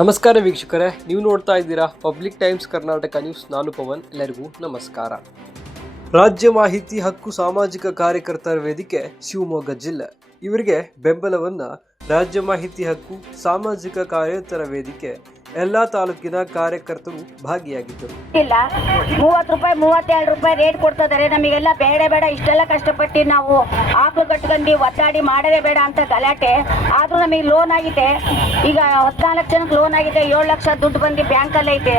ನಮಸ್ಕಾರ ವೀಕ್ಷಕರೇ, ನೀವು ನೋಡ್ತಾ ಇದ್ದೀರಾ ಪಬ್ಲಿಕ್ ಟೈಮ್ಸ್ ಕರ್ನಾಟಕ ನ್ಯೂಸ್. ನಾನು ಪವನ್. ಎಲ್ಲರಿಗೂ ನಮಸ್ಕಾರ. ರಾಜ್ಯ ಮಾಹಿತಿ ಹಕ್ಕು ಸಾಮಾಜಿಕ ಕಾರ್ಯಕರ್ತರ ವೇದಿಕೆ ಶಿವಮೊಗ್ಗ ಜಿಲ್ಲೆ ಇವರಿಗೆ ಬೆಂಬಲವನ್ನ ರಾಜ್ಯ ಮಾಹಿತಿ ಹಕ್ಕು ಸಾಮಾಜಿಕ ಕಾರ್ಯಕರ್ತರ ವೇದಿಕೆ ಎಲ್ಲಾ ತಾಲೂಕಿನ ಕಾರ್ಯಕರ್ತರು ಭಾಗಿಯಾಗಿದ್ದರು. ಇಲ್ಲ 30 ರೂಪಾಯಿ 32 ರೂಪಾಯಿ ರೇಟ್ ಕೊಡ್ತಿದ್ದಾರೆ. ನಮಗೆಲ್ಲ ಬೇಡ ಇಷ್ಟೆಲ್ಲ ಕಷ್ಟಪಟ್ಟು ನಾವು ಆಕಳು ಕಟ್ಕೊಂಡು ಒದ್ದಾಡಿ ಮಾಡದೇ ಬೇಡ ಅಂತ ಗಲಾಟೆ. ಆದ್ರೂ ನಮಗೆ ಲೋನ್ ಆಗಿದೆ. ಈಗ 14 ಜನಕ್ಕೆ ಲೋನ್ ಆಗಿದೆ. 7 ಲಕ್ಷ ದುಡ್ಡು ಬಂದು ಬ್ಯಾಂಕಲ್ಲಿ ಐತೆ.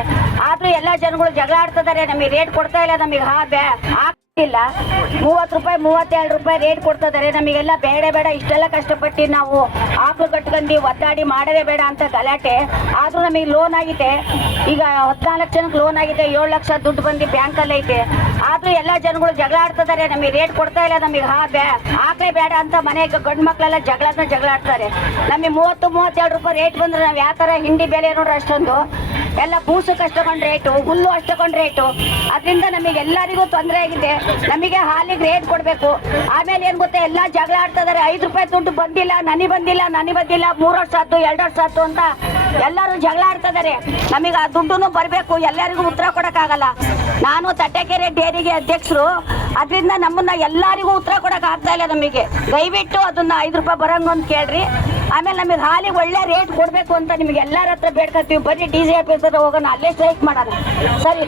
ಆದ್ರೂ ಎಲ್ಲ ಜನಗಳು ಜಗಳ ಆಡ್ತಿದ್ದಾರೆ. ನಮಗೆ ರೇಟ್ ಕೊಡ್ತಾ ಇಲ್ಲ. ನಮಗೆ ಇಲ್ಲ 30 ರೂಪಾಯಿ 32 ರೂಪಾಯಿ ರೇಟ್ ಕೊಡ್ತಿದ್ದಾರೆ. ನಮಗೆಲ್ಲ ಬೇಡ ಇಷ್ಟೆಲ್ಲ ಕಷ್ಟಪಟ್ಟು ನಾವು ಆಕಳು ಕಟ್ಕೊಂಡು ಒದ್ದಾಡಿ ಮಾಡದೇ ಬೇಡ ಅಂತ ಗಲಾಟೆ. ಆದ್ರೂ ನಮಗೆ ಲೋನ್ ಆಗಿದೆ. ಈಗ 14 ಜನಕ್ಕೆ ಲೋನ್ ಆಗಿದೆ. 7 ಲಕ್ಷ ದುಡ್ಡು ಬಂದು ಬ್ಯಾಂಕಲ್ಲಿ ಐತೆ. ಆದ್ರೂ ಎಲ್ಲ ಜನಗಳು ಜಗಳ ಆಡ್ತಿದ್ದಾರೆ. ನಮಗೆ ರೇಟ್ ಕೊಡ್ತಾ ಇಲ್ಲ. ನಮಗೆ ಆಕಳೇ ಬೇಡ ಅಂತ ಮನೆಗೆ ಗಂಡು ಮಕ್ಕಳೆಲ್ಲ ಜಗಳ ಆಡ್ತಾರೆ. ನಮಗೆ 30-32 ರೂಪಾಯಿ ರೇಟ್ ಬಂದ್ರೆ ನಾವು ಯಾವ ತರ ಹಿಂಡಿ ಬೆಲೆ ನೋಡ್ರಿ ಅಷ್ಟೊಂದು. ಎಲ್ಲ ಬೂಸಕ್ಕೆ ಅಷ್ಟೊಂದು ರೇಟು, ಹುಲ್ಲು ಅಷ್ಟೊಂದು ರೇಟು. ಅದರಿಂದ ನಮಗೆ ಎಲ್ಲರಿಗೂ ತೊಂದರೆ ಆಗಿದೆ. ನಮಗೆ ಹಾಲಿಗೆ ರೇಟ್ ಕೊಡಬೇಕು. ಆಮೇಲೆ ಏನ್ ಗೊತ್ತಾ, ಎಲ್ಲ ಜಗಳ ಆಡ್ತಾ ಇದಾರೆ. 5 ರೂಪಾಯಿ ದುಡ್ಡು ಬಂದಿಲ್ಲ, ನನಗೆ ಬಂದಿಲ್ಲ 3 ವರ್ಷ ಆಯ್ತು 2 ವರ್ಷ ಆಯ್ತು ಅಂತ ಎಲ್ಲರೂ ಜಗಳ ಆಡ್ತಾ ಇದಾರೆ. ನಮಗೆ ಆ ದುಡ್ಡು ಬರಬೇಕು. ಎಲ್ಲರಿಗೂ ಉತ್ತರ ಕೊಡಕ್ಕಾಗಲ್ಲ. ನಾನು ತಟ್ಟೆಕೆರೆ ಡೇರಿಗೆ ಅಧ್ಯಕ್ಷರು. ಅದರಿಂದ ನಮ್ಮನ್ನ ಎಲ್ಲರಿಗೂ ಉತ್ತರ ಕೊಡಕ್ ಆಗ್ತಾ ಇಲ್ಲ. ನಮಗೆ ದಯವಿಟ್ಟು ಅದನ್ನ 5 ರೂಪಾಯಿ ಬರಂಗೊಂದು ಕೇಳ್ರಿ. ಆಮೇಲೆ ನಮಗೆ ಹಾಲಿಗೆ ಒಳ್ಳೆ ರೇಟ್ ಕೊಡಬೇಕು ಅಂತ ನಿಮ್ಗೆ ಎಲ್ಲರ ಹತ್ರ ಬೇಡ್ಕೊತೀವಿ. ಬರೀ ಡಿಸಿ ಆಫೀಸ್ ಹತ್ರ ಹೋಗೋಣ, ಅಲ್ಲೇ ಸ್ಟ್ರೈಕ್ ಮಾಡೋಣ. ಸರಿ.